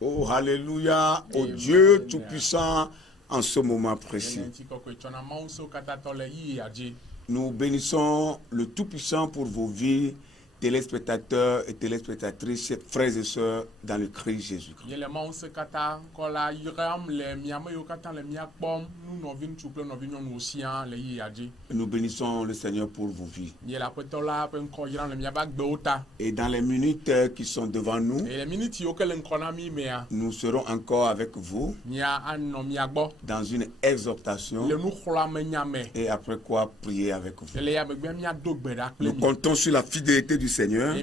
Oh, alléluia, au Dieu Tout-Puissant en ce moment précis. Nous bénissons le Tout-Puissant pour vos vies, téléspectateurs et téléspectatrices, frères et sœurs dans le Christ Jésus-Christ. Nous bénissons le Seigneur pour vos vies. Et dans les minutes qui sont devant nous, nous serons encore avec vous dans une exhortation et après quoi prier avec vous. Nous comptons sur la fidélité du Seigneur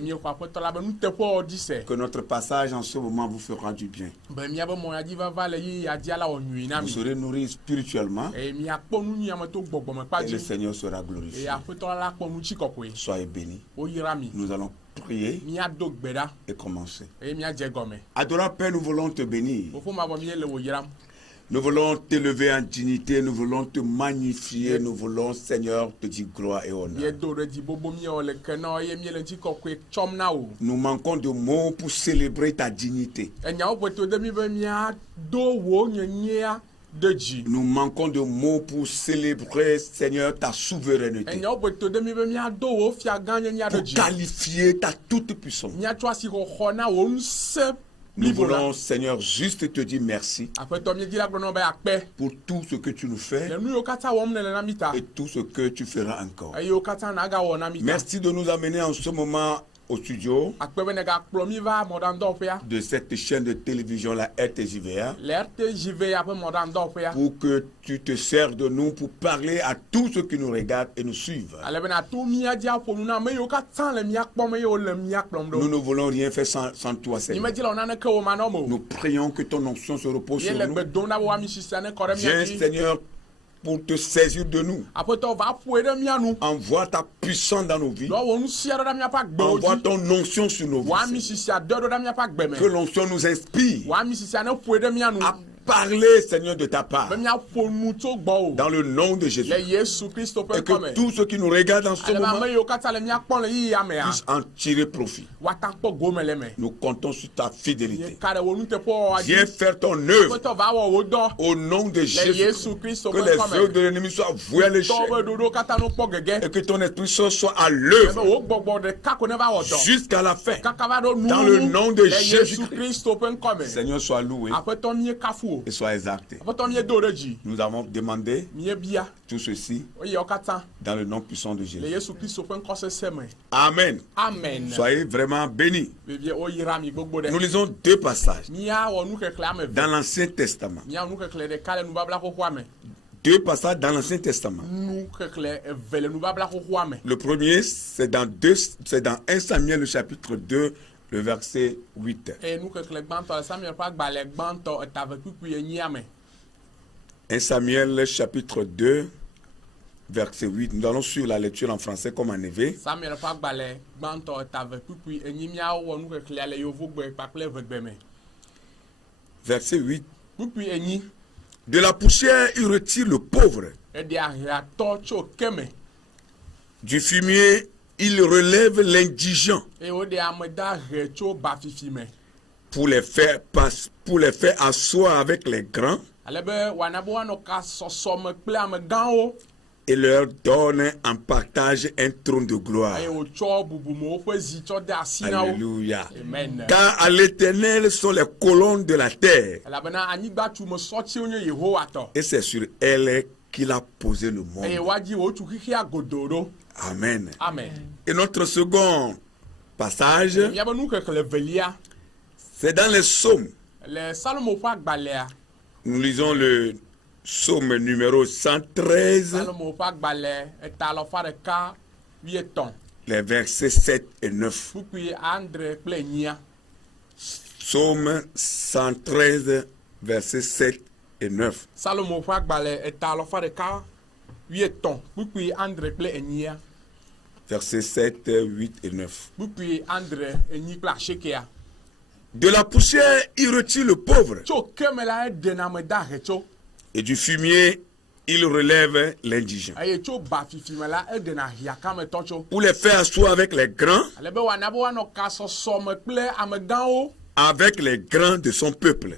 que notre passage en ce moment vous fera du bien. Vous serez nourris spirituellement et le Seigneur sera glorifié. Soyez bénis. Nous allons prier et commencer. Adorable Père, nous voulons te bénir. Nous voulons t'élever en dignité, nous voulons te magnifier, nous voulons, Seigneur, te dire gloire et honneur. Nous manquons de mots pour célébrer ta dignité. Nous manquons de mots pour célébrer, Seigneur, ta souveraineté. Pour qualifier ta toute puissance. Nous voulons, Seigneur, juste te dire merci pour tout ce que tu nous fais et tout ce que tu feras encore. Merci de nous amener en ce moment au studio de cette chaîne de télévision, la RTJVA, pour que tu te sers de nous pour parler à tous ceux qui nous regardent et nous suivent. Nous ne voulons rien faire sans toi, Seigneur. Nous prions que ton onction se repose sur nous. Viens, Seigneur, pour te saisir de nous. Envoie ta puissance dans nos vies. Envoie ton onction sur nos vies. Que l'onction nous inspire parler, Seigneur, de ta part. Dans le nom de Jésus. Et que tous ceux qui nous regardent en ce moment puissent en tirer profit. Nous comptons sur ta fidélité. Viens faire ton œuvre au nom de Jésus. Que les œuvres de l'ennemi soient vouées à l'échec. Et que ton Esprit soit à l'œuvre jusqu'à la fin. Dans le nom de Jésus-Christ. Seigneur, sois loué et sois exalté. Nous avons demandé tout ceci dans le nom puissant de Jésus. Amen. Amen. Soyez vraiment bénis. Nous lisons deux passages dans l'Ancien Testament. Deux passages dans l'Ancien Testament. Le premier, c'est dans 1 Samuel, le chapitre 2, le verset 8. 1 Samuel, chapitre 2, verset 8. Nous allons suivre la lecture en français comme en éveil. Verset 8. De la poussière, il retire le pauvre. Du fumier, il relève l'indigent. Pour les faire asseoir avec les grands. Et leur donne en partage un trône de gloire. Alléluia. Amen. Car à l'Éternel sont les colonnes de la terre. Et c'est sur elle qu'il a posé le monde. Amen. Amen. Et notre second passage, c'est dans les psaumes. Nous lisons le psaume numéro 113, les versets 7 et 9. Psaume 113, versets 7 et 9. Versets 7, 8 et 9. De la poussière, il retire le pauvre. Et du fumier, il relève l'indigent. Pour les faire asseoir avec les grands, avec les grands de son peuple.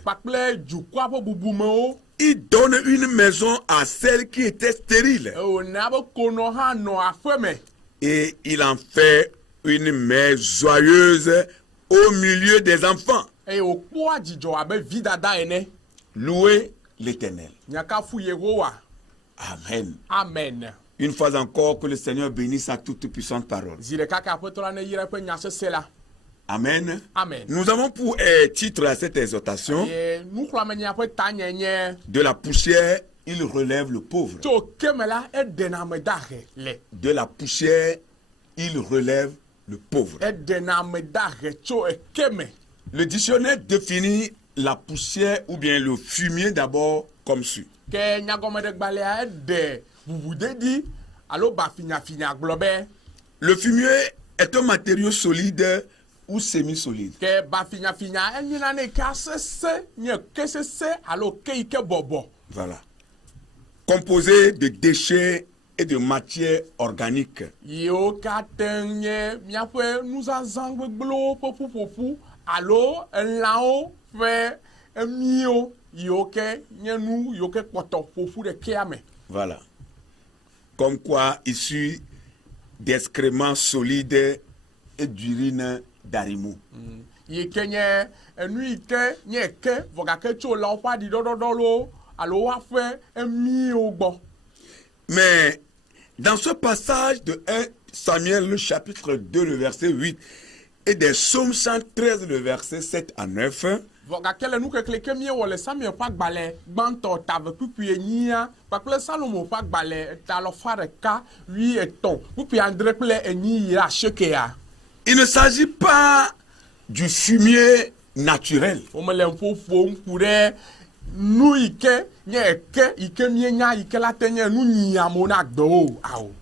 Il donne une maison à celle qui était stérile. Et il en fait une mère joyeuse au milieu des enfants. Louez l'Éternel. Amen. Amen. Une fois encore, que le Seigneur bénisse sa toute puissante parole. Amen. Amen. Nous avons pour titre à cette exhortation: de la poussière, il relève le pauvre. De la poussière, il relève le pauvre. Le dictionnaire définit la poussière ou bien le fumier d'abord comme suit. Le fumier est un matériau solide ou semi-solide. Voilà. Composé de déchets et de matières organiques. Voilà. Comme quoi, issu d'excréments solides et d'urine d'animaux. Mais dans ce passage de 1 Samuel, le chapitre 2, le verset 8, et des psaumes 113, le verset 7 à 9, il ne s'agit pas du fumier naturel.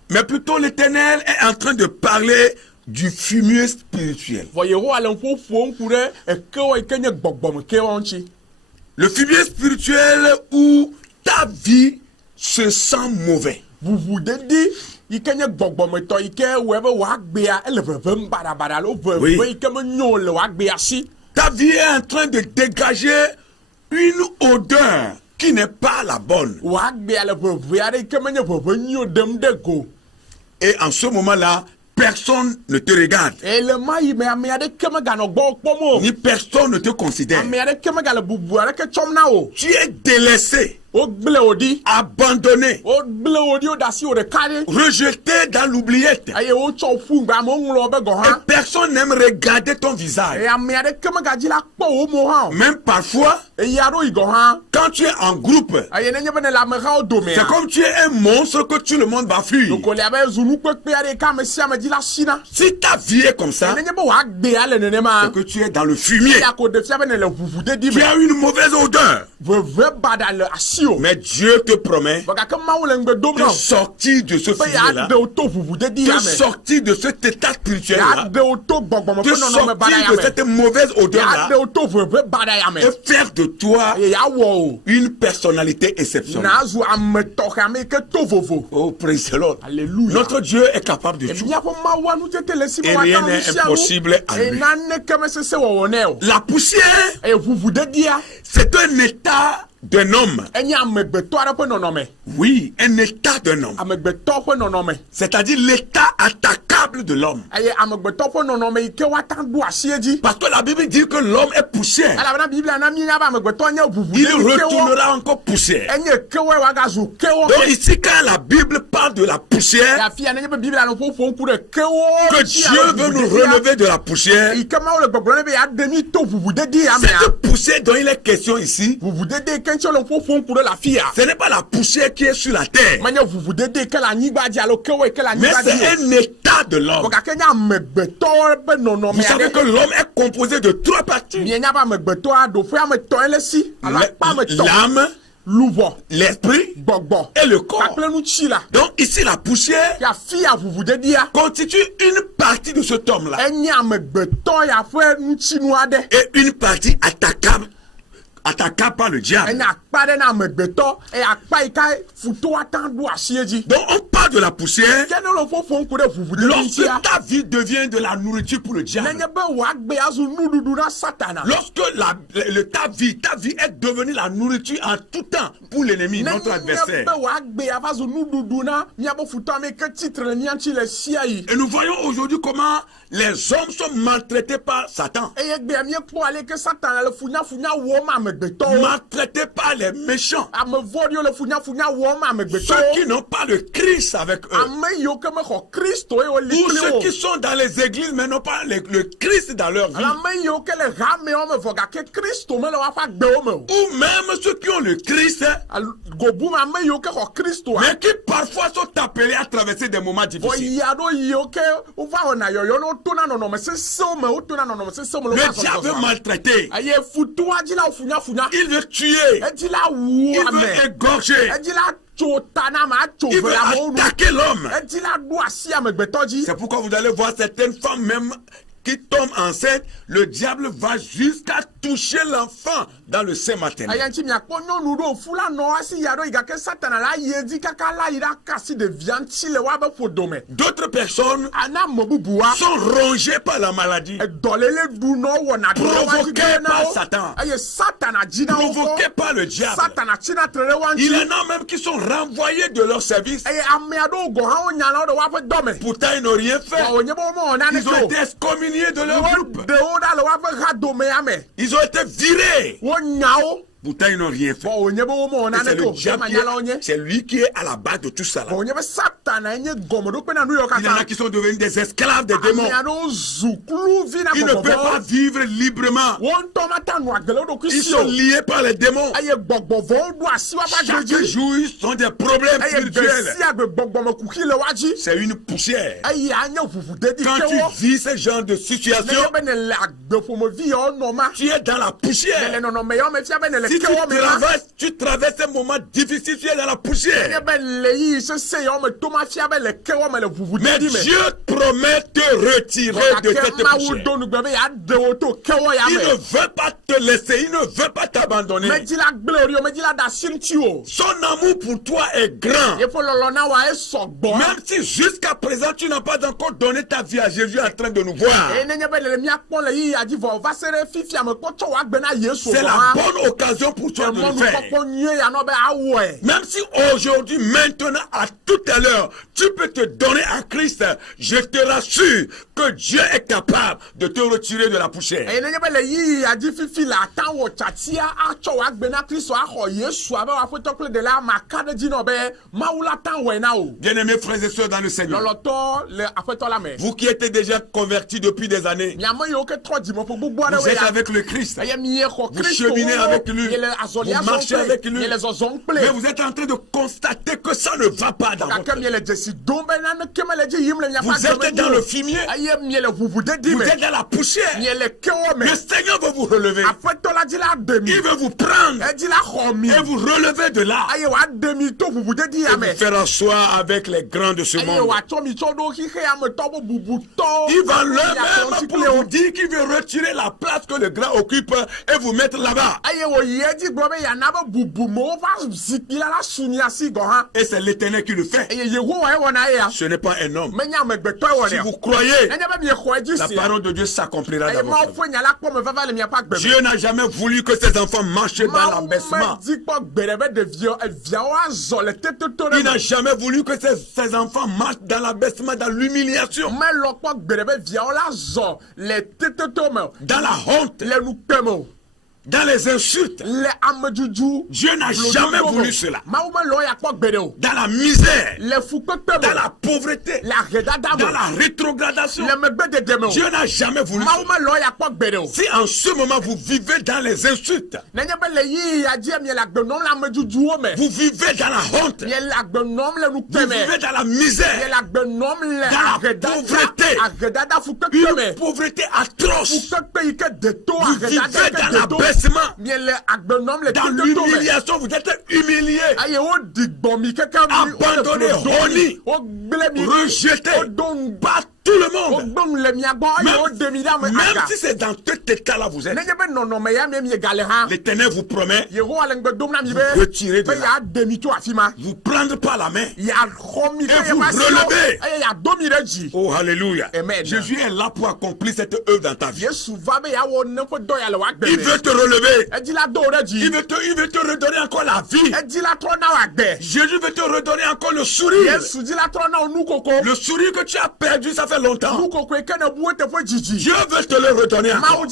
Mais plutôt l'Éternel est en train de parler du fumier spirituel. Le fumier spirituel où ta vie se sent mauvais. Vous dit, il y a gbogbo meto ike webe wa gbea elevevem badabada lo veve ike me nyo le wa gbea si. Ta vie est en train de dégager une odeur qui n'est pas la bonne. Wa gbea le veve ade ike me nye veve nyo dem de go. Et en ce moment-là, personne ne te regarde. Et le maï me ame ade ke me gano gbo pomo. Ni personne ne te considère. Ame ade ke me gale bubu ade ke chom na o. Tu es délaissé. Abandonné, rejeté dans l'oubliette. Et personne n'aime regarder ton visage. Même parfois, quand tu es en groupe, c'est comme tu es un monstre que tout le monde va fuir. Si ta vie est comme ça, c'est que tu es dans le fumier. Tu as une mauvaise odeur. Mais Dieu te promet de sortir de ce fumier-là, de sortir de cet état spirituel-là, de sortir de cette mauvaise odeur-là et faire de toi une personnalité exceptionnelle. Oh, praise the Lord. Alléluia. Notre Dieu est capable de tout. Et rien n'est impossible à lui. La poussière, c'est un état d'un homme. Oui, un état d'un homme. C'est-à-dire l'état attaquable de l'homme. Parce que la Bible dit que l'homme est poussière. Il retournera encore poussière. Donc ici, quand la Bible parle de la poussière, que Dieu veut nous relever de la poussière, cette poussière dont il est question ici, ce n'est pas la poussière qui est sur la terre, mais c'est un état de l'homme. Vous savez que l'homme est composé de trois parties: l'âme, l'esprit et le corps. Donc ici la poussière constitue une partie de cet homme-là et une partie attaquable par le diable. Donc on parle de la poussière lorsque ta vie devient de la nourriture pour le diable. Lorsque ta vie est devenue la nourriture en tout temps pour l'ennemi, notre adversaire. Et nous voyons aujourd'hui comment les hommes sont maltraités par Satan. Maltraités par les méchants. Ceux qui n'ont pas le Christ avec eux. Ou ceux qui sont dans les églises mais n'ont pas le Christ dans leur vie. Ou même ceux qui ont le Christ mais qui parfois sont appelés à traverser des moments difficiles. Le diable veut maltraiter. Il veut tuer. Il veut égorger. Il veut attaquer l'homme. C'est pourquoi vous allez voir certaines femmes même qui tombent enceintes, le diable va jusqu'à toucher l'enfant dans le sein maternel. D'autres personnes sont rongées par la maladie, provoquées par Satan, provoquées par le diable. Il y en a même qui sont renvoyés de leur service. Pourtant ils n'ont rien fait. Ils ont été excommuniés de leur groupe. Ils ont été virés. Pourtant, ils n'ont rien fait. C'est le diable c'est lui qui est à la base de tout ça. Là. Il y en a qui sont devenus des esclaves des démons. Ils ne peuvent pas vivre librement. Ils sont liés par les démons. Chaque jour, ils ont des problèmes spirituels. C'est une poussière. Quand tu vis ce genre de situation, tu es dans la poussière. Si tu traverses un moment difficile, tu es dans la poussière. Mais Dieu promet te retirer de cette poussière. Il ne veut pas te laisser, il ne veut pas t'abandonner. Son amour pour toi est grand. Même si jusqu'à présent tu n'as pas encore donné ta vie à Jésus en train de nous voir. C'est la bonne occasion pour toi de le faire. Même si aujourd'hui, maintenant, à tout à l'heure, tu peux te donner à Christ, je te rassure que Dieu est capable de te retirer de la poussière. Bien-aimés frères et sœurs dans le Seigneur, vous qui êtes déjà convertis depuis des années, vous êtes avec le Christ, vous cheminez avec lui, vous marchez avec lui, mais vous êtes en train de constater que ça ne va pas dans votre vie. Vous êtes dans le fumier, vous êtes dans la poussière. Le Seigneur veut vous relever. Il veut vous prendre et vous relever de là et vous faire asseoir avec les grands de ce monde. Il va le même pour vous dire qu'il veut retirer la place que le grand occupe et vous mettre là-bas. Et c'est l'Éternel qui le fait. Ce n'est pas un homme. Si vous croyez, la parole de Dieu s'accomplira dans votre vie. Dieu n'a jamais voulu que ses enfants marchent dans l'abaissement. Il n'a jamais voulu que ses enfants marchent dans l'abaissement, dans l'humiliation, dans la honte, dans les insultes. Dieu n'a jamais voulu cela. Dans la misère, dans la pauvreté, dans la rétrogradation, Dieu n'a jamais voulu cela. Si en ce moment vous vivez dans les insultes, vous vivez dans la honte, vous vivez dans la misère, dans la pauvreté, une pauvreté atroce, vous vivez dans la baisse, dans l'humiliation, vous êtes humilié, abandonné, honni, rejeté par tout le monde. Même si c'est dans cet état-là vous êtes, l'Éternel vous promet de vous retirer de là, vous prendre par la main et vous relever. Oh, alléluia. Jésus est là pour accomplir cette œuvre dans ta vie. Il veut te relever. Il veut te redonner encore la vie. Jésus veut te redonner encore le sourire. Le sourire que tu as perdu, ça fait longtemps. Dieu veut te le redonner encore.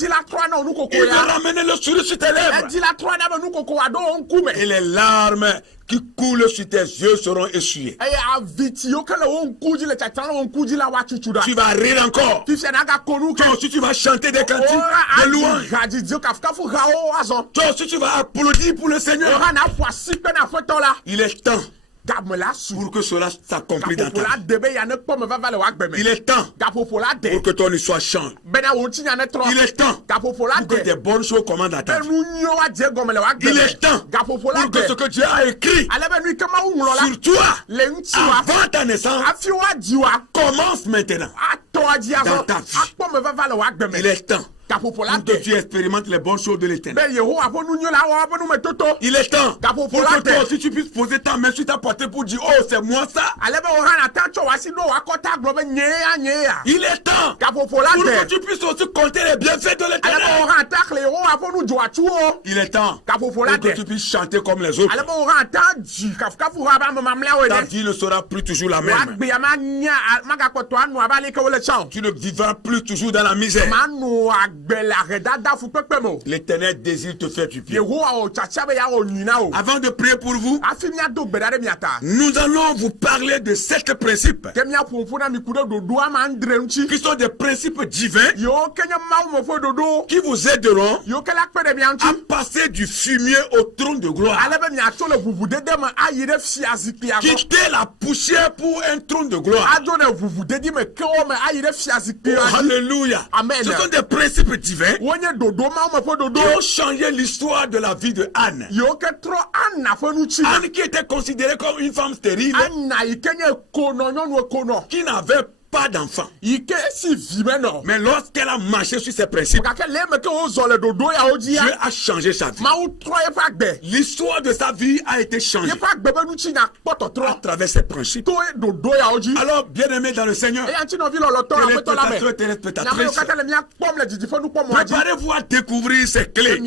Il veut ramener le sourire sur tes lèvres. Et les larmes qui coulent sur tes yeux seront essuyées. Tu vas rire encore. Toi aussi tu vas chanter des cantiques de louange. Toi aussi tu vas applaudir pour le Seigneur. Il est temps pour que cela s'accomplisse dans ta vie. Il est temps pour que ton histoire change. Il est temps pour que des bonnes choses commencent dans ta vie. Il est temps pour que ce que Dieu a écrit sur toi avant ta naissance commence maintenant dans ta vie. Il est temps pour que tu expérimentes les bonnes choses de l'Éternel. Il est temps pour que toi aussi tu puisses poser ta main sur ta portée pour dire oh c'est moi ça. Il est temps pour que tu puisses aussi compter les bienfaits de l'Éternel. Il est temps pour que tu puisses chanter comme les autres. Ta vie ne sera plus toujours la même. Tu ne vivras plus toujours dans la misère. L'Éternel désire te faire du bien. Avant de prier pour vous, nous allons vous parler de 7 principes qui sont des principes divins qui vous aideront à passer du fumier au trône de gloire. Quitter la poussière pour un trône de gloire. Oh, alléluia. Amen. Ce sont des principes principes divins qui ont changé l'histoire de la vie de Anne. Anne qui était considérée comme une femme stérile, qui n'avait pas d'enfant. Mais lorsqu'elle a marché sur ses principes, Dieu a changé sa vie. L'histoire de sa vie a été changée à travers ces principes. Alors, bien-aimés dans le Seigneur, téléspectateurs, téléspectatrices, préparez-vous à découvrir ces clés.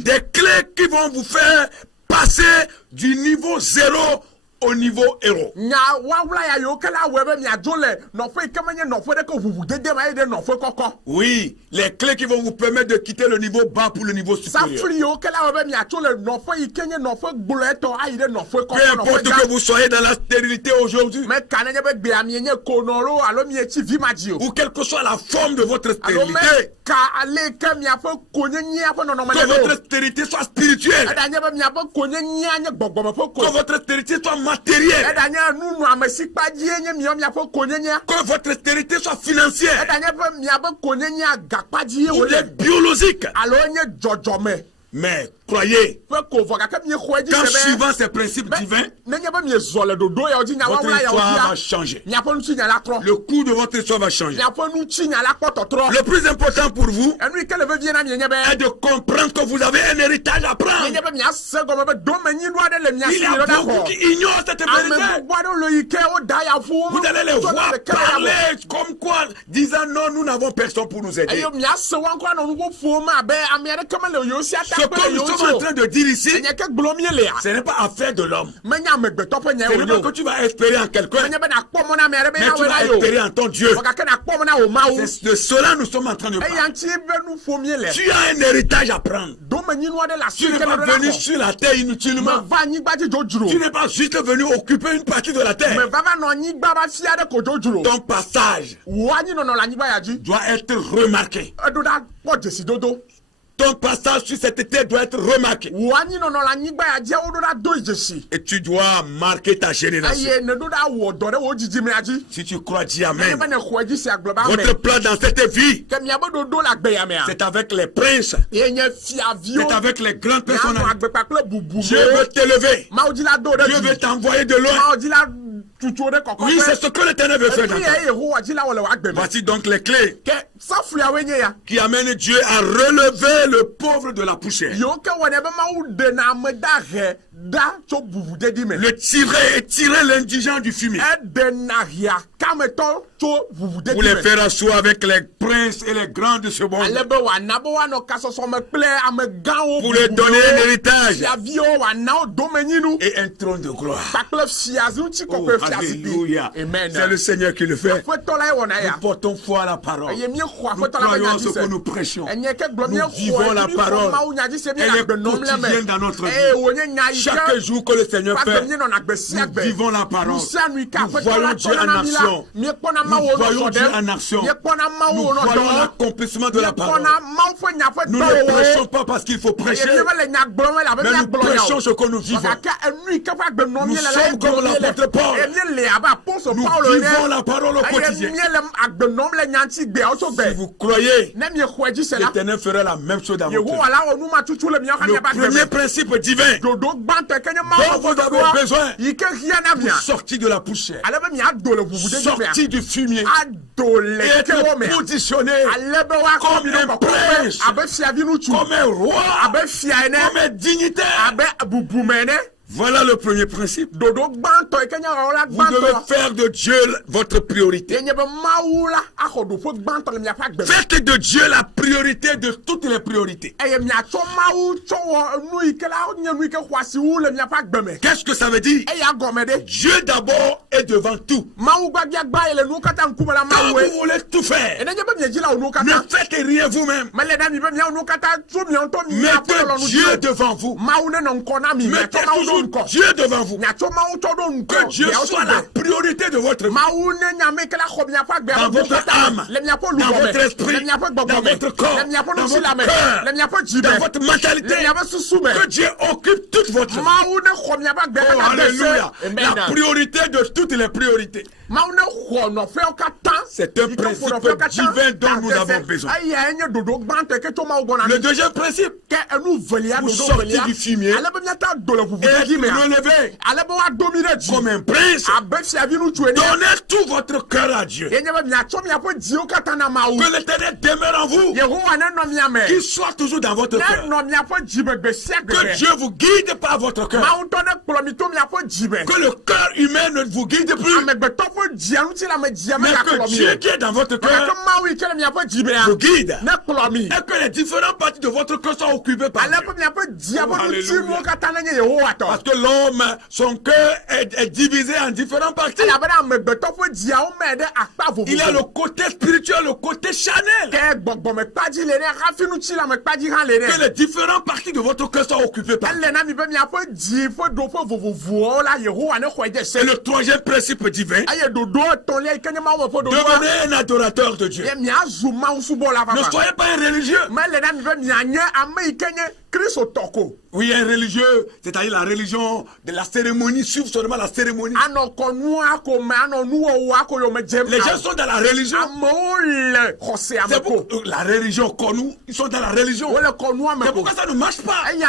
Des clés qui vont vous faire passer du niveau 0 au niveau héros. Oui, les clés qui vont vous permettre de quitter le niveau bas pour le niveau supérieur. Peu importe que vous soyez dans la stérilité aujourd'hui, ou quelle que soit la forme de votre stérilité, que votre stérilité soit spirituelle, que votre stérilité soit matérielle, que votre stérilité soit financière ou biologique. Mais croyez, qu'en suivant ces principes divins, votre histoire va changer. Le cours de votre histoire va changer. Le plus important pour vous est de comprendre que vous avez un héritage à prendre. Il y a beaucoup qui ignorent cette vérité. Vous allez les voir parler comme quoi, disant non, nous n'avons personne pour nous aider. Ce que nous sommes en train de dire ici, ce n'est pas affaire de l'homme. Ce n'est pas que tu vas espérer en quelqu'un, mais tu vas espérer en ton Dieu. C'est de cela nous sommes en train de parler. Tu as un héritage à prendre. Tu n'es pas venu sur la terre inutilement. Tu n'es pas juste venu occuper une partie de la terre. Ton passage doit être remarqué. Ton passage sur cette terre doit être remarqué. Et tu dois marquer ta génération. Si tu crois, dis Amen. Votre plan dans cette vie, c'est avec les princes, c'est avec les grands personnages. Dieu veut t'élever. Dieu veut t'envoyer de loin. Oui, c'est ce que l'Éternel veut faire dans toi. Voici donc les clés qui amènent Dieu à relever le pauvre de la poussière. Le tirer et tirer l'indigent du fumier. Pour les faire asseoir avec les princes et les grands de ce monde. Pour leur donner un héritage et un trône de gloire. Oh, alléluia. C'est le Seigneur qui le fait. Nous portons foi à la parole. Nous croyons ce que nous prêchons. Nous vivons la parole. Elle est quotidienne dans notre vie. Chaque jour que le Seigneur fait, nous vivons la parole. Nous voyons Dieu en action. Nous voyons Dieu en action. Nous voyons l'accomplissement de la parole. Nous ne prêchons pas parce qu'il faut prêcher, mais nous prêchons ce que nous vivons. Nous sommes comme l'apôtre Paul. Nous vivons la parole au quotidien. Si vous croyez, l'Éternel fera la même chose dans votre vie. Le premier principe divin dont vous avez besoin pour sortir de la poussière, sortir du fumier et être positionné comme un prince, comme un roi, comme un dignitaire. Voilà le premier principe. Vous devez faire de Dieu votre priorité. Faites de Dieu la priorité de toutes les priorités. Qu'est-ce que ça veut dire? Dieu d'abord est devant tout. Quand vous voulez tout faire, ne faites rien vous-même. Mettez Dieu devant vous. Mettez toujours toujours Dieu devant vous. Que Dieu soit la priorité de votre vie. Dans votre âme, dans votre esprit, dans votre corps, dans votre cœur, dans votre mentalité. Que Dieu occupe toute votre vie. Oh, alléluia. La priorité de toutes les priorités. C'est un principe divin dont nous avons besoin. Le deuxième principe, vous sortez du fumier et vous relevez comme un prince. Donnez tout votre cœur à Dieu. Que l'Éternel demeure en vous. Qu'il soit toujours dans votre cœur. Que Dieu vous guide par votre cœur. Que le cœur humain ne vous guide plus. Mais que Dieu qui est dans votre cœur vous guide. Et que les différentes parties de votre cœur soient occupées par Dieu. Parce que l'homme, son cœur est divisé en différentes parties. Il a le côté spirituel, le côté charnel. Que les différentes parties de votre cœur soient occupées par Dieu. Et le troisième principe divin, devenez un adorateur de Dieu. Ne soyez pas un religieux. Oui, un religieux, c'est-à-dire la religion de la cérémonie, suivre seulement la cérémonie. Les gens sont dans la religion. C'est la religion connue, ils sont dans la religion. C'est pourquoi ça ne marche pas. Il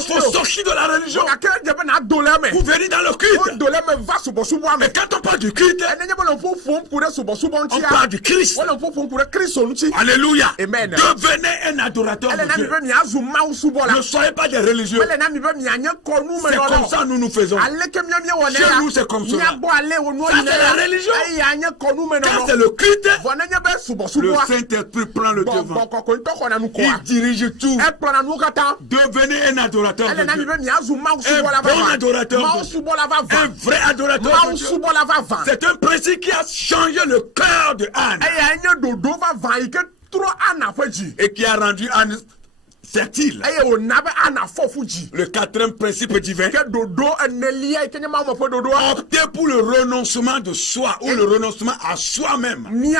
faut sortir de la religion. Vous venez dans le culte. Mais quand on parle du culte, on parle du Christ. Alléluia. Devenez un adorateur de Dieu. Ne soyez pas des religieux. C'est comme ça nous nous faisons. Chez nous, c'est comme ça. Ça, c'est la religion. Quand c'est le culte, le Saint-Esprit prend le devant. Il dirige tout. Devenez un adorateur de Dieu. Un bon adorateur de Dieu. Un vrai adorateur de Dieu. C'est un principe qui a changé le cœur de Anne. Et qui a rendu Anne fertile. Le quatrième principe divin, optez pour le renoncement de soi ou le renoncement à soi-même. Oui.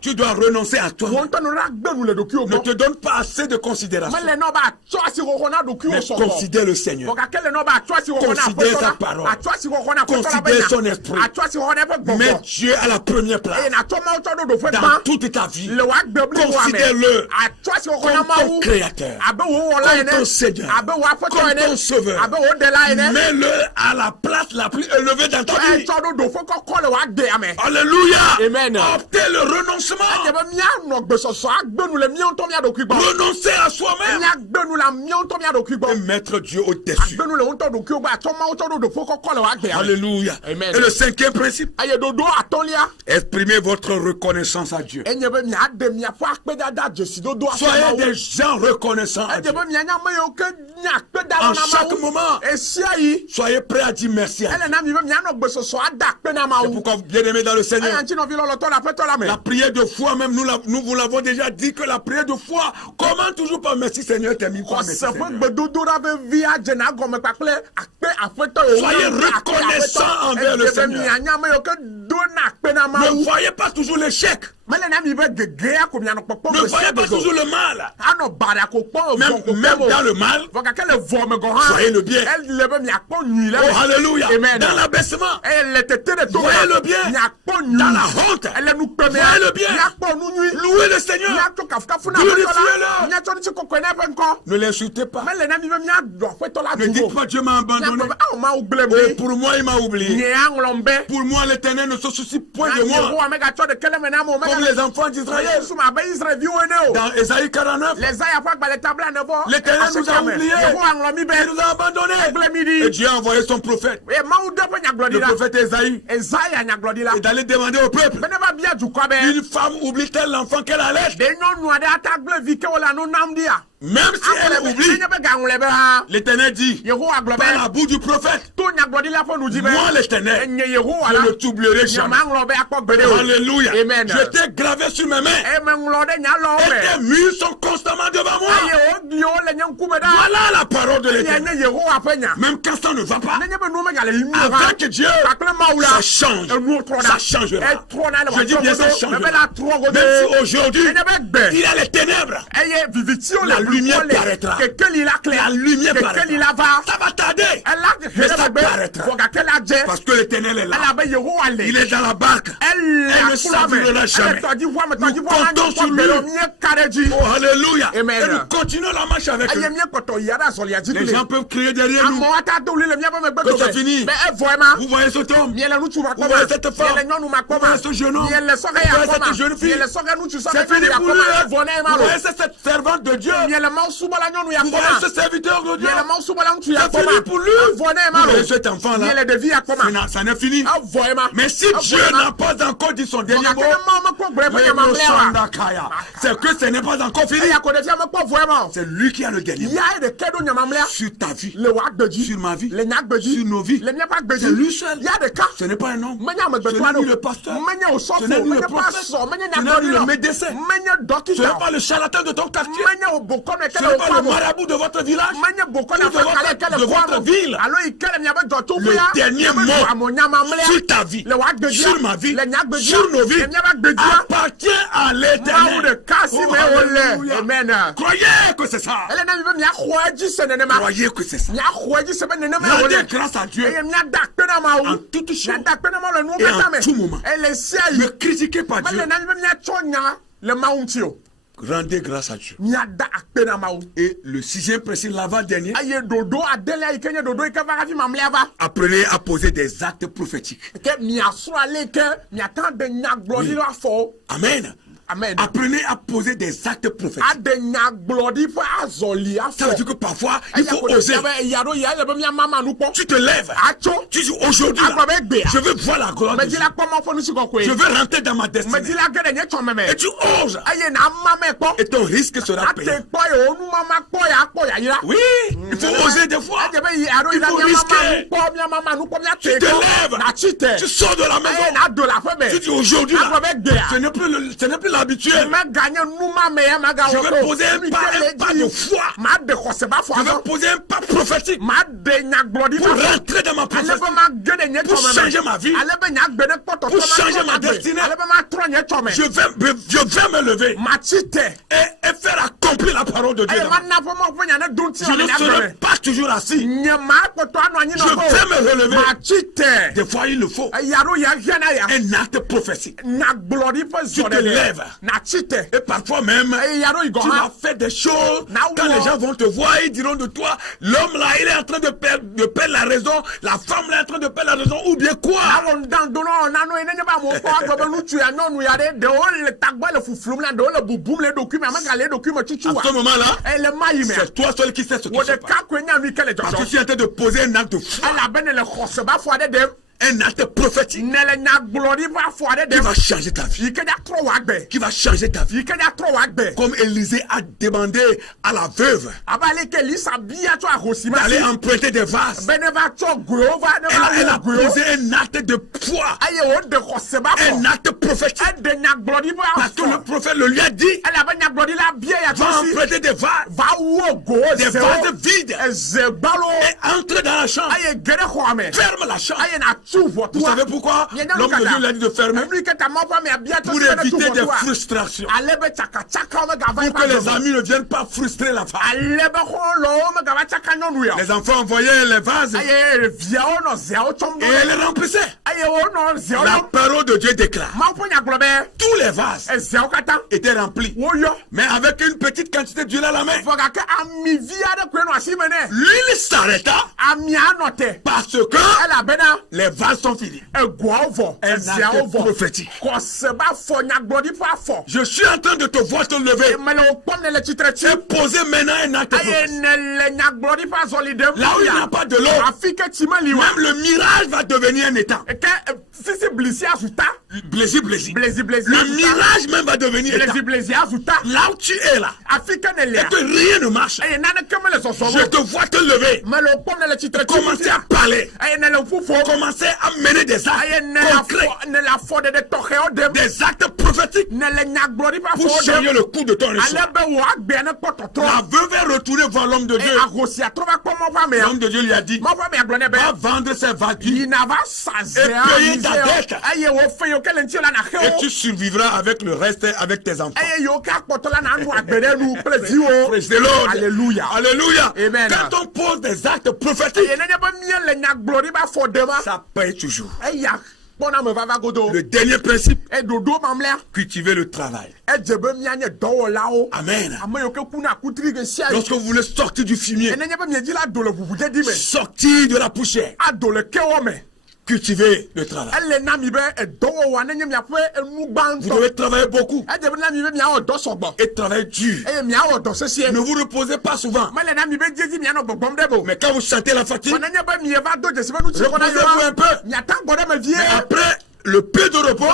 Tu dois renoncer à toi. Ne te donne pas assez de considération. Mais considère le Seigneur. Considère sa parole. Considère son esprit. Mets Dieu à la première place. Dans toute ta vie. Considère-le comme ton créateur, comme ton Seigneur, comme ton sauveur. Mets-le à la place la plus élevée dans ta vie. Alléluia. Amen. Optez le renoncement. Renoncer à soi-même. Et mettre Dieu au-dessus. Alléluia. Amen. Et le cinquième principe, exprimez votre reconnaissance à Dieu. Soyez des gens reconnaissants à Dieu. En chaque moment, soyez prêts à dire merci à Dieu. C'est pourquoi, bien aimé dans le Seigneur, la prière de foi, même nous vous l'avons déjà dit, que la prière de foi commence toujours par merci Seigneur, termine par merci Seigneur. Soyez reconnaissants envers le Seigneur. Ne voyez pas toujours l'échec. Ne voyez pas toujours le mal. Même dans le mal, voyez le bien. Oh, alléluia. Dans l'abaissement, voyez le bien. Dans la honte, voyez le bien. Louez le Seigneur. Glorifiez-le. Ne l'insultez pas. Ne dites pas Dieu m'a abandonné. Et pour moi, il m'a oublié. Pour moi, l'Éternel ne se soucie point de moi. Comme les enfants d'Israël. Dans Ésaïe 49, l'Éternel nous a oubliés. Il nous a abandonnés. Et Dieu a envoyé son prophète. Le prophète Ésaïe. Et d'aller demander au peuple, une femme oublie-t-elle l'enfant qu'elle allait? Même si elle oublie, l'Éternel dit, par la bouche du prophète, moi l'Éternel, je ne t'oublierai jamais. Alléluia. Je t'ai gravé sur mes mains. Et tes murs sont constamment devant moi. Voilà la parole de l'Éternel. Même quand ça ne va pas, avec Dieu, ça change. Ça changera. Je dis bien ça changera. Même si aujourd'hui, il y a les ténèbres, la lumière paraîtra. La lumière paraîtra. Ça va tarder, mais ça paraîtra. Parce que l'Éternel est là. Il est dans la barque. Elle ne s'avouera jamais. Nous comptons sur lui. Oh, alléluia. Et nous continuons la marche avec lui. Les gens peuvent crier derrière nous que c'est fini. Vous voyez cet homme, vous voyez cette femme, vous voyez ce jeune homme, vous voyez cette jeune fille. C'est fini pour lui. Vous voyez cette servante de Dieu, vous voyez ce serviteur de Dieu, c'est fini pour lui. Vous voyez cet enfant là, ça n'est fini. Mais si Dieu n'a pas encore dit son dernier mot, c'est que ce n'est pas encore fini. C'est lui qui a le dernier mot sur ta vie, sur ma vie, sur nos vies. C'est lui seul. Ce n'est pas un homme. Ce n'est ni le pasteur. Ce n'est ni le prophète. Ce n'est ni le médecin. Ce n'est pas le charlatan de ton quartier. Ce n'est pas le marabout de votre village. De votre ville. Le dernier mot sur ta vie, sur ma vie, sur nos vies appartient à l'Éternel. Amen. Croyez que c'est ça. Croyez que c'est ça. Rendez grâce à Dieu en toute chose et en tout moment. Ne critiquez pas Dieu. Rendez grâce à Dieu. Et le sixième principe, l'avant-dernier, apprenez à poser des actes prophétiques. Oui. Amen. Amen. Apprenez à poser des actes prophétiques. Ça veut dire que parfois, il faut oser. Tu te lèves. Tu dis aujourd'hui, je veux voir la gloire de Dieu. Je veux rentrer dans ma destinée. Et tu oses. Et ton risque sera payé. Oui, il faut oser des fois. Il faut risquer. Tu te lèves. Tu sors de la maison. Tu dis aujourd'hui, ce n'est plus l'habituel. Je vais poser un pas de foi. Je vais poser un pas prophétique pour rentrer dans ma prophétie, pour changer ma vie, pour changer ma destinée. Je vais me lever et faire accomplir la parole de Dieu. Je ne serai pas toujours assis. Je vais me relever. Des fois, il le faut. Un acte prophétique. Tu te lèves. Et parfois même, tu vas faire des choses. Quand les gens vont te voir, ils diront de toi, l'homme là, il est en train de perdre la raison. La femme là est en train de perdre la raison. Ou bien quoi? À ce moment-là, c'est toi seul qui sais ce qui se passe. Parce que tu es en train de poser un acte de foi. Un acte prophétique qui va changer ta vie. Qui va changer ta vie. Comme Élisée a demandé à la veuve d'aller emprunter des vases. Elle a posé un acte de foi. Un acte prophétique. Parce que le prophète le lui a dit, va emprunter des vases. Des vases vides. Et entre dans la chambre. Ferme la chambre. Vous savez pourquoi l'homme de Dieu l'a dit de fermer? Pour éviter des frustrations. Pour que les amis ne viennent pas frustrer la femme. Les enfants envoyaient les vases et elle les remplissait. La parole de Dieu déclare, tous les vases étaient remplis, mais avec une petite quantité d'huile à la main. L'huile s'arrêta parce que les vases sont finis. Un acte prophétique. Je suis en train de te voir te lever et poser maintenant un acte prophétique. Là où il n'y a pas de l'eau, même le mirage va devenir un étang. Le mirage même va devenir état. Là où tu es là, et que rien ne marche, je te vois te lever, commencer à parler, commencer à mener des actes concrets, des actes prophétiques pour changer le cours de ton histoire. La veuve est retournée voir l'homme de Dieu. L'homme de Dieu lui a dit, va vendre ses vêtements et payer ta dette. Et tu survivras avec le reste, avec tes enfants. Praise the Lord. Alléluia. Alléluia. Amen. Quand on pose des actes prophétiques, ça paye toujours. Le dernier principe, cultiver le travail. Amen. Lorsque vous voulez sortir du fumier, sortir de la poussière, cultiver le travail. Vous devez travailler beaucoup et travailler dur. Ne vous reposez pas souvent. Mais quand vous sentez la fatigue, reposez-vous un peu. Mais après le peu de repos,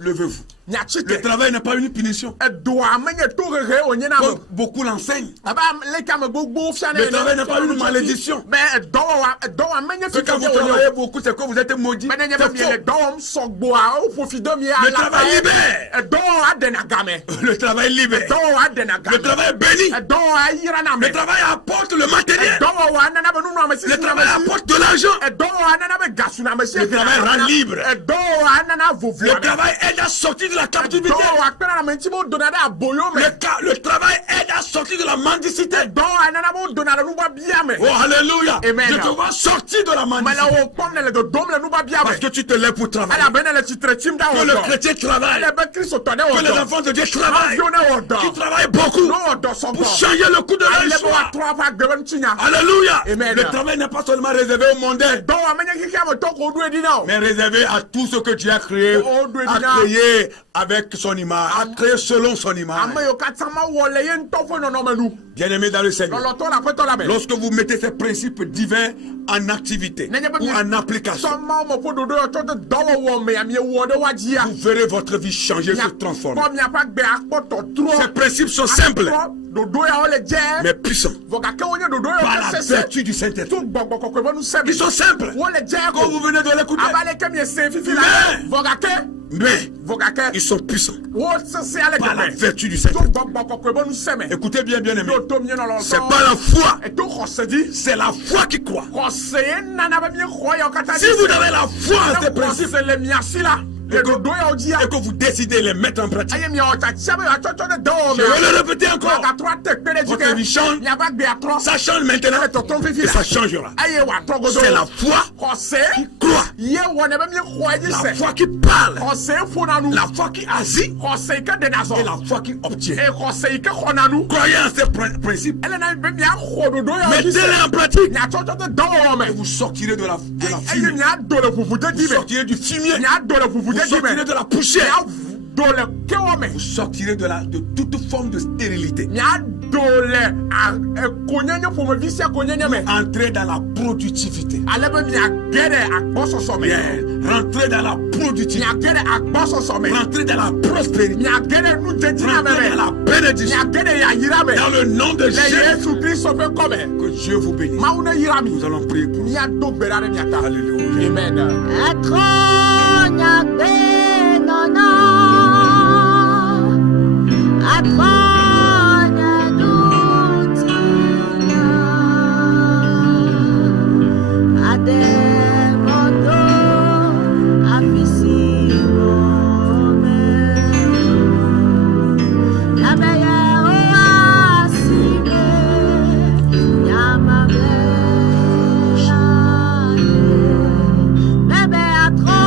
levez-vous. Le travail n'est pas une punition. Comme beaucoup l'enseignent. Le travail n'est pas une malédiction. Que quand vous travaillez beaucoup, c'est que vous êtes maudit. Le travail libère. Le travail libère. Le travail bénit. Le travail apporte le matériel. Le travail apporte de l'argent. Le travail rend libre. Le travail aide à sortir de la captivité. Le travail aide à sortir de la mendicité. Oh, alléluia. Je te vois sortir de la mendicité. Parce que tu te lèves pour travailler. Que le chrétien travaille. Que les enfants de Dieu travaillent. Qui travaillent beaucoup pour changer le cours de leur histoire. Alléluia. Le travail n'est pas seulement réservé aux mondains, mais réservé à tout ce que Dieu a créé, avec son image, a créé selon son image. Bien-aimés dans le Seigneur, lorsque vous mettez ces principes divins en activité ou en application, vous verrez votre vie changer, se transformer. Ces principes sont simples, mais puissants, par la vertu du Saint-Esprit. Ils sont simples, quand vous venez de l'écouter, mais ils sont puissants par la vertu du Saint-Esprit. Écoutez bien, bien aimé, c'est pas la foi, c'est la foi qui croit. Si vous avez la foi en ces principes et que vous décidez de les mettre en pratique, je vais le répéter encore, votre vie change, ça change maintenant et ça changera. C'est la foi qui croit, la foi qui parle, la foi qui agit et la foi qui obtient. Croyez en ces principes, mettez-les en pratique et vous sortirez de la fumée, vous sortirez du fumier, vous sortirez de la poussière, vous sortirez de toute forme de stérilité. Entrez dans la productivité. Rentrez dans la productivité. Rentrez dans la prospérité. Rentrez dans la bénédiction. Dans le nom de Jésus. Que Dieu vous bénisse. Nous allons prier pour vous. Alléluia. Amen. Bébé a trop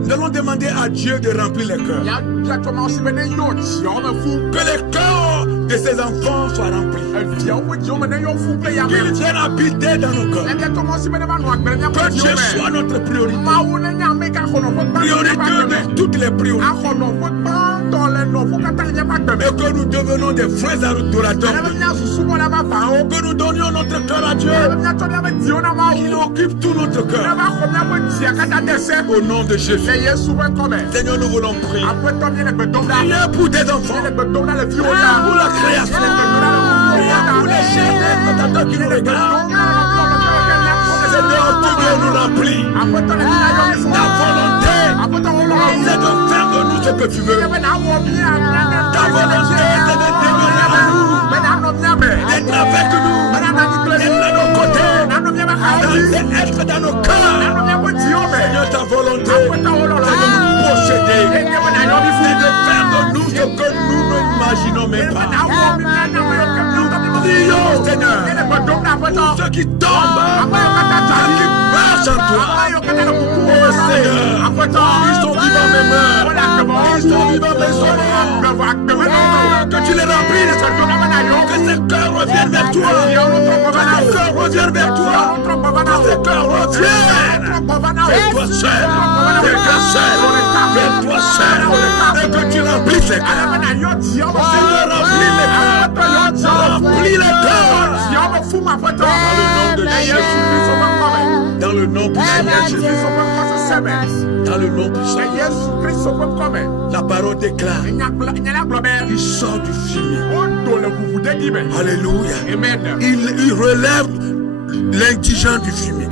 Nous allons demander à Dieu de remplir les cœurs. Que les cœurs de ces enfants soient remplis. Qu'ils viennent habiter dans nos cœurs. Que Dieu soit notre priorité. Priorité de toutes les priorités. Et que nous devenons des vrais adorateurs. Que nous donnions notre cœur à Dieu. Il occupe tout notre cœur. Au nom de Jésus. Seigneur, nous voulons prier. Priez pour des enfants. Priez pour la création. Priez pour les chefs qui nous regardent. Seigneur, tu veux nous remplir. Ta volonté, c'est de faire de nous ce que tu veux. Ta volonté, c'est de demeurer à nous, d'être avec nous, d'être à nos côtés, d'être dans nos cœurs. Seigneur, ta volonté, c'est de nous posséder, c'est de faire de nous ce que nous n'imaginons même pas. Prions, Seigneur, ceux qui tombent, ceux qui marchent en toi. Oh Seigneur, ils sont vivants mais meurent. Ils sont vivants mais sont morts. Que tu les remplisses, que ces cœurs reviennent vers toi. Que ces cœurs reviennent vers toi. Que ces cœurs reviennent vers toi seul. Vers toi seul. Vers toi seul. Et que tu remplisses les cœurs. Seigneur, remplis les cœurs. Remplis les cœurs. Dans le nom puissant de Jésus. Dans le nom puissant de Jésus. La parole déclare. Il sort du fumier. Alléluia. Il relève l'indigent du fumier.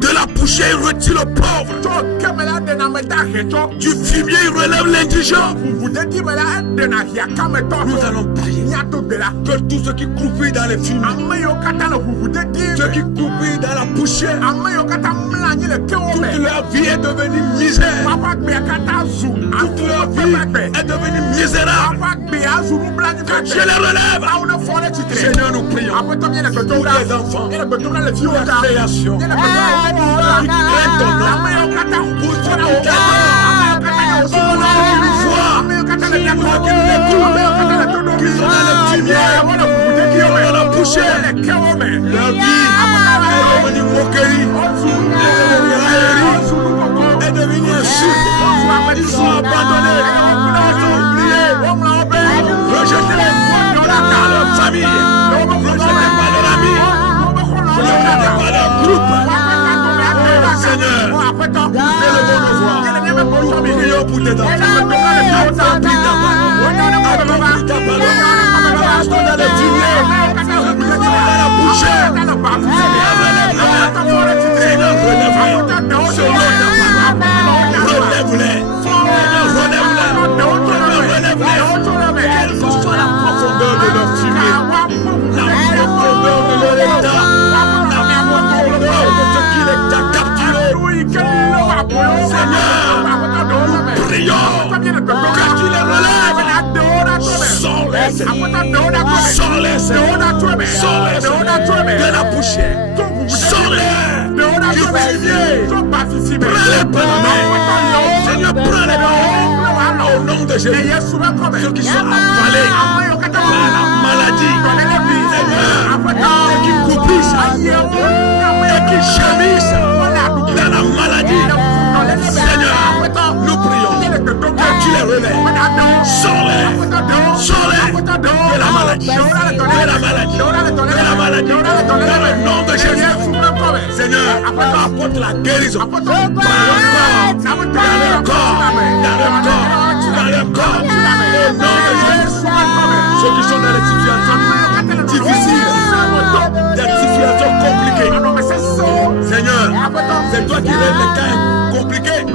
De la poussière, il retire le pauvre. Du fumier, il relève l'indigent. Nous allons prier que tous ceux qui croupissent dans les fumiers, ceux qui croupissent dans la poussière, toute leur vie est devenue misère. Toute leur vie est devenue misérable. Que Dieu les relève. Seigneur, nous prions pour les enfants, pour la création, qui craignent ton nom, pour ceux qui t'adorent, pour ceux qui nous voient, pour ceux qui nous écoutent, qui sont dans le fumier, qui sont dans la poussière. Leur vie est devenue moquerie, est devenue insulte. Ils sont abandonnés, ils sont oubliés, rejetés par leur famille, rejetés par leur ami, rejetés par leur groupe. Seigneur, élevons nos voix. Nous prions pour tes enfants. Accomplis ta parole. Accomplis ta parole. Ils sont dans les fumiers. Ils sont dans la poussière. Seigneur, relève-les. Seigneur, relève-les. Selon ta parole. Relève-les. Relève-les. Quelle que soit la profondeur de leur fumier, la profondeur de leur état, la profondeur de ce qui les a capturés. Seigneur, nous prions que tu les relèves. Sors-les, Sors-les, Sors-les de la poussière. Sors-les du fumier. Prends-les par la main. Seigneur, prends-les au nom de Jésus. Ceux qui sont avalés par la maladie, Seigneur, et qui croupissent et qui gémissent dans la maladie, Seigneur, nous prions que tu les relèves. Sors-les de la maladie, dans le nom de Jésus. Seigneur, apporte la guérison dans leur corps, au nom de Jésus. Ceux qui sont dans les situations difficiles, des situations compliquées, Seigneur, c'est toi qui règles les cas compliqués. Tu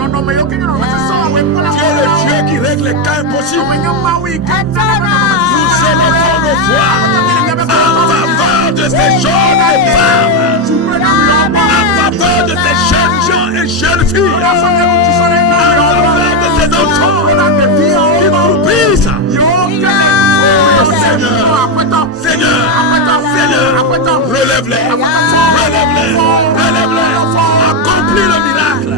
es le Dieu qui règle les cas impossibles. Nous élevons nos voix en faveur de ces jeunes femmes, en faveur de ces jeunes gens et jeunes filles, en faveur de ces enfants qui croupissent. Seigneur, relève-les, relève-les, relève-les. accomplis le miracle.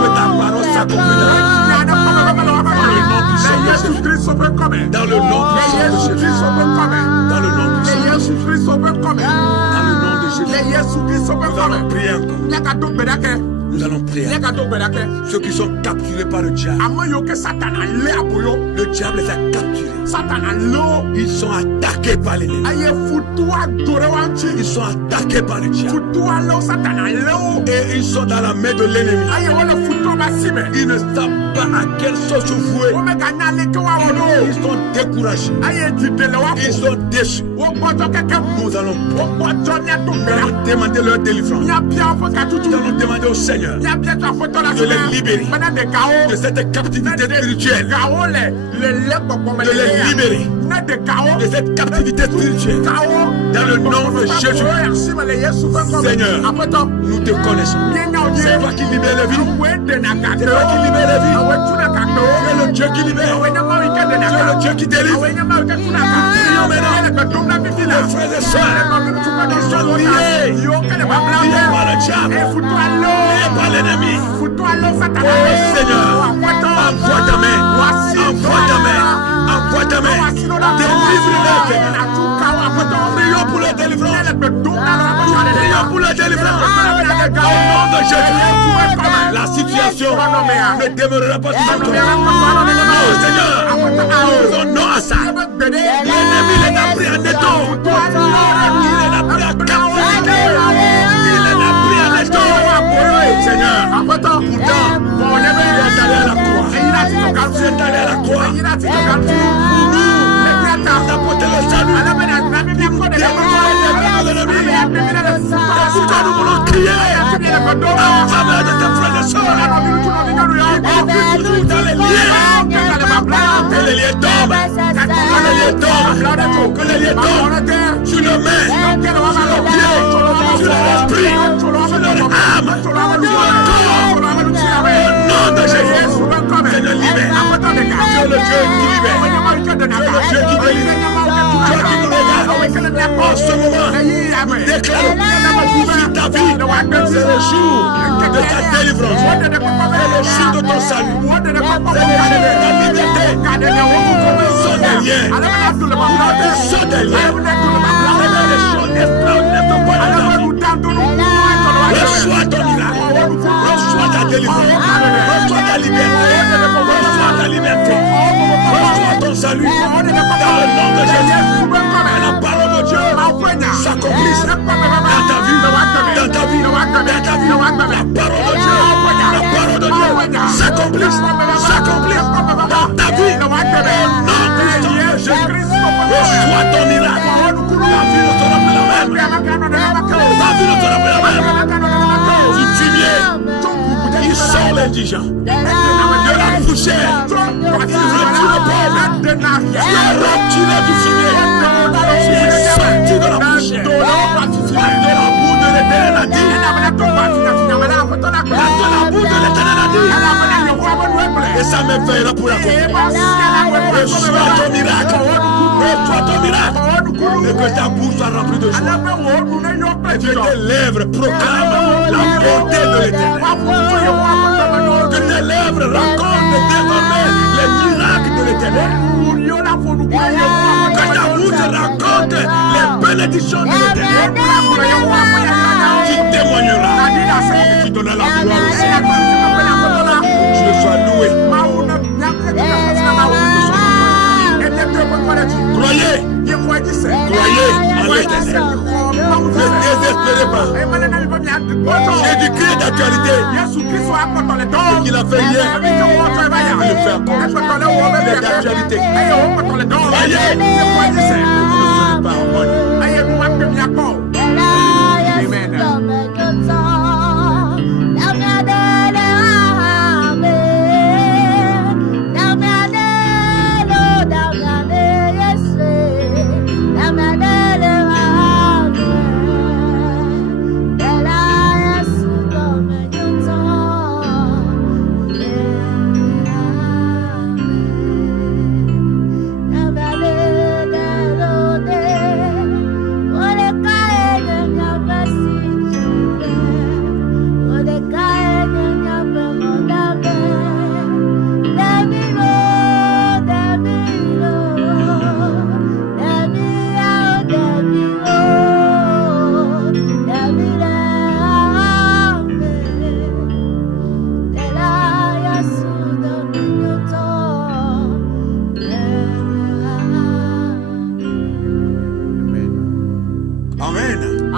Que ta parole s'accomplisse. Dans le nom de Jésus. Dans le nom de Jésus. Dans le nom de Jésus. Nous allons prier encore. Nous allons prier. Ceux qui sont capturés par le diable. Le diable les a capturés. Ils sont attaqués par l'ennemi. Ils sont attaqués par le diable. Et ils sont dans la main de l'ennemi. Ils ne savent pas à quelle sauce vouer. Ils sont découragés. Ils sont déçus. Nous allons demander leur délivrance. Nous allons demander au Seigneur de les libérer de cette captivité spirituelle. De les libérer de cette captivité spirituelle. Dans le nom de Jésus. Seigneur, nous te connaissons. C'est toi qui libères les vies. C'est toi qui libères les vies. Tu es le Dieu qui libère. Tu es le Dieu qui délivre. Prions maintenant. Les frères et sœurs qui sont liés par le diable, liés par l'ennemi. Oh Seigneur, envoie ta main. Envoie ta main. Envoie ta main. Délivre-les. Prions pour la délivrance. Prions pour la délivrance. Au nom de Jésus. La situation ne demeurera pas toujours. Non, Seigneur, nous non à ça. L'ennemi les a pris en étau. Il les a pris en captivité. Il les a pris en étau. Seigneur, pourtant, tu es allé à la croix. Tu es allé à la croix. Pour nous, d'apporter le salut. Pourquoi nous voulons crier en faveur de tes frères et sœurs qui vivent toujours dans les liens. Que les liens tombent. Que les liens tombent sur nos mains, sur nos pieds, sur leur esprit, sur leur âme, sur leur corps. Au nom de Jésus, Seigneur, libère. Tu es le Dieu qui libère. Tu es le Dieu qui délivre. Toi qui nous regardes en ce moment, nous déclarons sur ta vie, c'est le jour de ta délivrance, c'est le jour de ton salut, c'est le jour de ta liberté. Sors des liens, sors des liens, les choses extraordinaires de ta vie. Reçois ton miracle, reçois ta délivrance, reçois ta liberté, reçois ta liberté, reçois ton salut dans le nom de Jésus. La parole de Dieu s'accomplisse dans ta vie, dans ta vie, dans ta vie. La parole de Dieu s'accomplisse dans ta vie. Au nom de Jésus, reçois ton miracle. Ta vie ne sera plus la même. Ta vie ne sera plus la même. Du fumier, il sort l'indigent. De la poussière, il retire le pauvre. Tu es retiré du fumier. Tu es sorti de la poussière. De la boue de l'Éternel a dit. De la boue de l'Éternel a dit. Et ça me veillera pour la côte. Reçois ton miracle. Reçois ton miracle. Et que ta bouche soit remplie de joie. Et que tes lèvres proclament la bonté de l'Éternel. Que tes lèvres racontent désormais les miracles de l'Éternel. Que ta bouche raconte les bénédictions de l'Éternel. Tu témoigneras. Tu donneras la gloire au Seigneur. Dieu soit loué. Croyez en l'Éternel. Ne désespérez pas. Jésus-Christ est d'actualité. Ce qu'il a fait hier, il le fait encore. Il est d'actualité. Croyez. Ne serez pas en mode.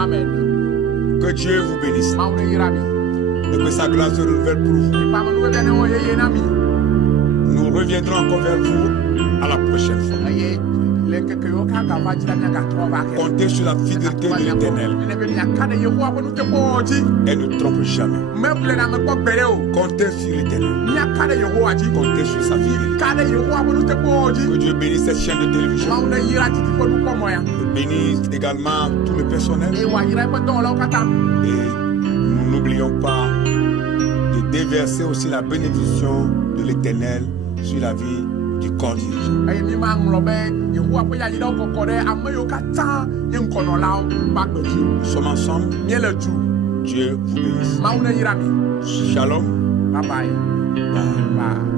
Amen. Que Dieu vous bénisse. Mauna yirami. Et que sa grâce se renouvelle pour vous. Nous reviendrons encore vers vous à la prochaine fois. Comptez sur la fidélité de l'Éternel. Elle ne trompe jamais. Comptez sur l'Éternel. Comptez sur sa fidélité. Que Dieu bénisse cette chaîne de télévision. Et bénisse également tout le personnel. Et nous n'oublions pas de déverser aussi la bénédiction de l'Éternel sur la vie du corps dirigeant. Nous sommes ensemble. Dieu vous bénisse. Shalom. Bye bye. Bye. Bye.